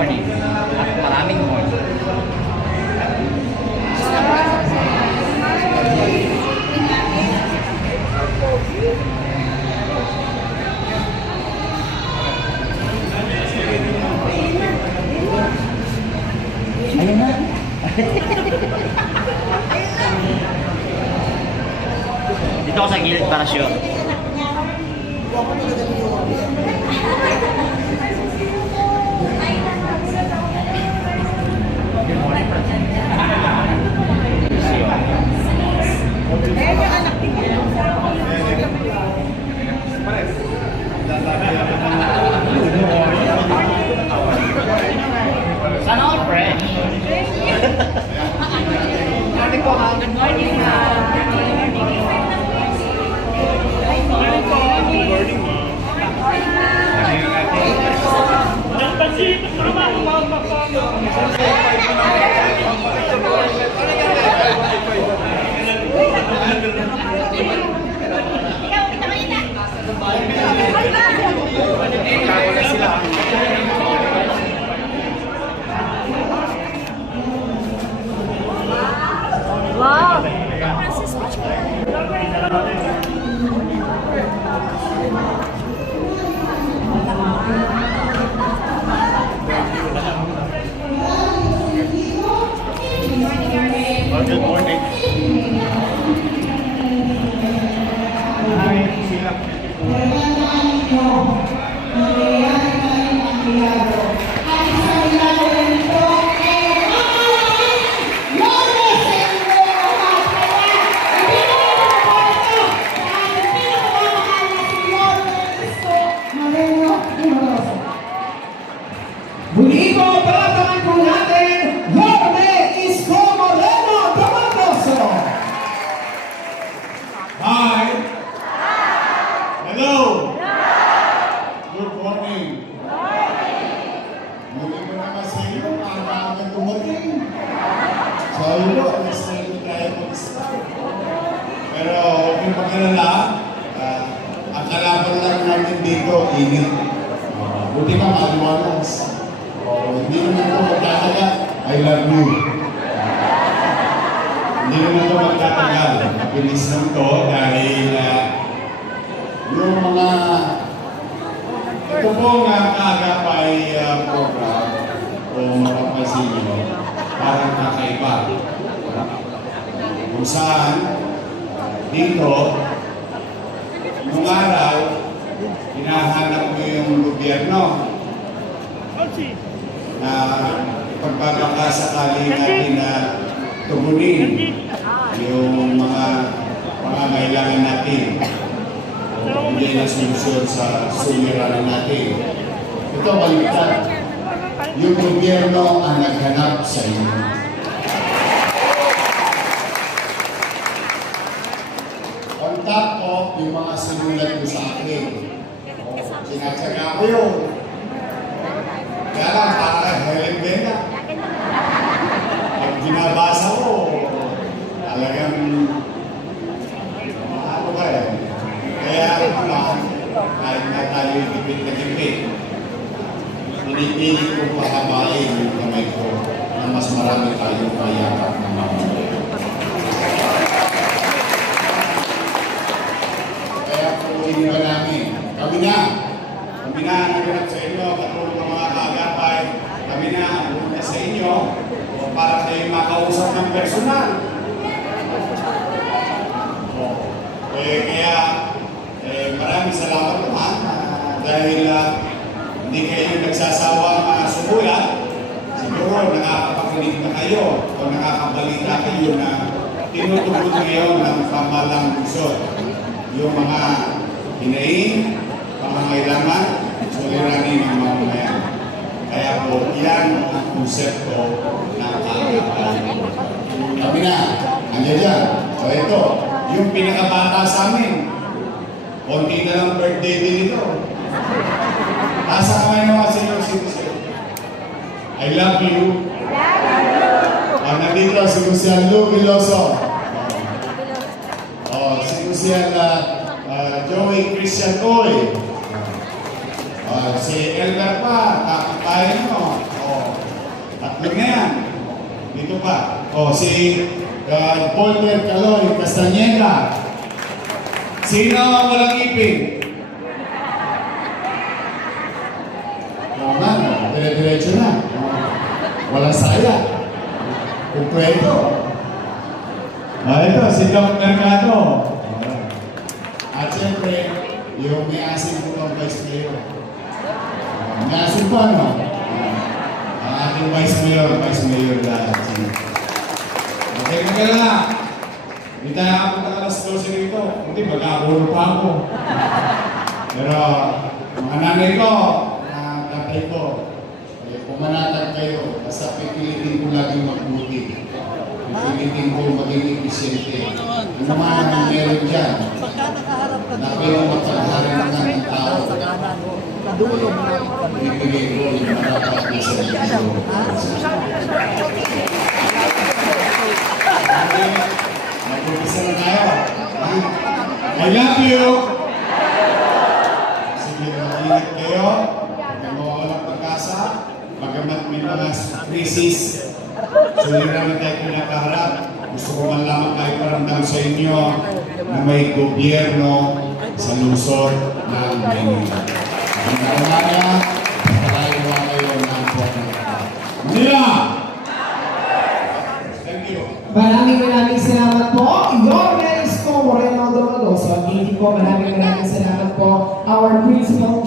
morning. At maraming morning. Ayun na. Dito ako sa gilid para sure. Sana all fresh. Morning po, ma'am. Good morning, ma'am. Wow! Good morning. Hi, sila. Muli po, palatakan po natin, Yorme Isko Moreno Tomagoso. Hi. Hello. Good morning. Muli ko naman sa iyo, ang dumating. Sa iyo, alas na ito tayo mag-start. Pero huwag yung pag-alala, ang kalaban lang namin dito, init. Buti ka maliwalas. Hindi naman ito magtatagal. I love you. Hindi naman ito magtatagal. Mabilis lang ito dahil yung mga ito pong kaagapay program o mapapansin nyo, parang kakaiba. Kung saan dito, nung araw, hinahanap mo yung gobyerno na pagbabakasakali natin na tugunin yung mga pangangailangan natin o hindi na solusyon sa suliranin natin. Ito baliktad. Yung gobyerno ang naghanap sa inyo. Kontak ko yung mga sinulat ko sa akin. Sinatsaga ko yun. Kaya lang, parang Helen Benda. Pag binabasa ko, talagang ano ka eh. Kaya naman, kahit na tayo gipit na gipit, pinipilit kong pahabain yung kamay ko na mas marami tayong kayakap ng mamamayan. Kaya patuloy ba namin? Kami na ang naganap sa inyo, katulong ng mga kaagapay. Kami na ang pumunta sa inyo para kayo makausap ng personal. Kaya maraming salamat naman dahil hindi kayo nagsasawang sumulat. Siguro nakakapakinig na kayo o nakakabalita kayo na tinutugon ngayon ng pamalang lungsod. Yung mga hinaing, pangangailangan, suliranin ng mamamayan. Kaya po, yan ang konsepto ng kaagapay. Kami na, andyan dyan. So ito, yung pinakabata sa amin, konti na lang birthday din ito. Nasa kamay naman sa inyo, I love you. Nandito si Lucian Lou Veloso. Si Lucian Joey Christian Oy. Si Elder pa, kakitayin mo. Dito pa. O, si Polter Caloy Castañeda. Sino ang walang ipin? Oo nga, no? Dire-diretso na. Walang saya. Kumpleto. Ito, si Doc Mercado. At siyempre, yung may asin po ang Vice Mayor. May asin po, ano? Ang ating Vice Mayor lahat. Okay, magkala. Hindi tayo nakapunta ka sa 12 rito. Hindi, mag-aabulo pa ako. Pero, mga nanay ko, mga tatay ko, pumanatag kayo, basta pipilitin ko laging magbuti. Pipilitin ko maging efficiente. Ano man ang meron dyan, na kayo mapagharin ng tao. Pipilitin ko yung marapat na sa dito. Mag-umpisa na tayo. I love you! Sige, mag-ingat kayo. Huwag kang mawawalang pag-asa. Bagamat may mga krisis, suliranin tayo pinakaharap. Gusto ko man lamang tayo paramdam sa inyo na may gobyerno sa lungsod ng Manila. Ang nakamaya, pagkakaiwa kayo ng Manila! Thank you. Maraming salamat po. Yorme Isko Moreno Domaloso. Hindi po, maraming salamat po. Our principal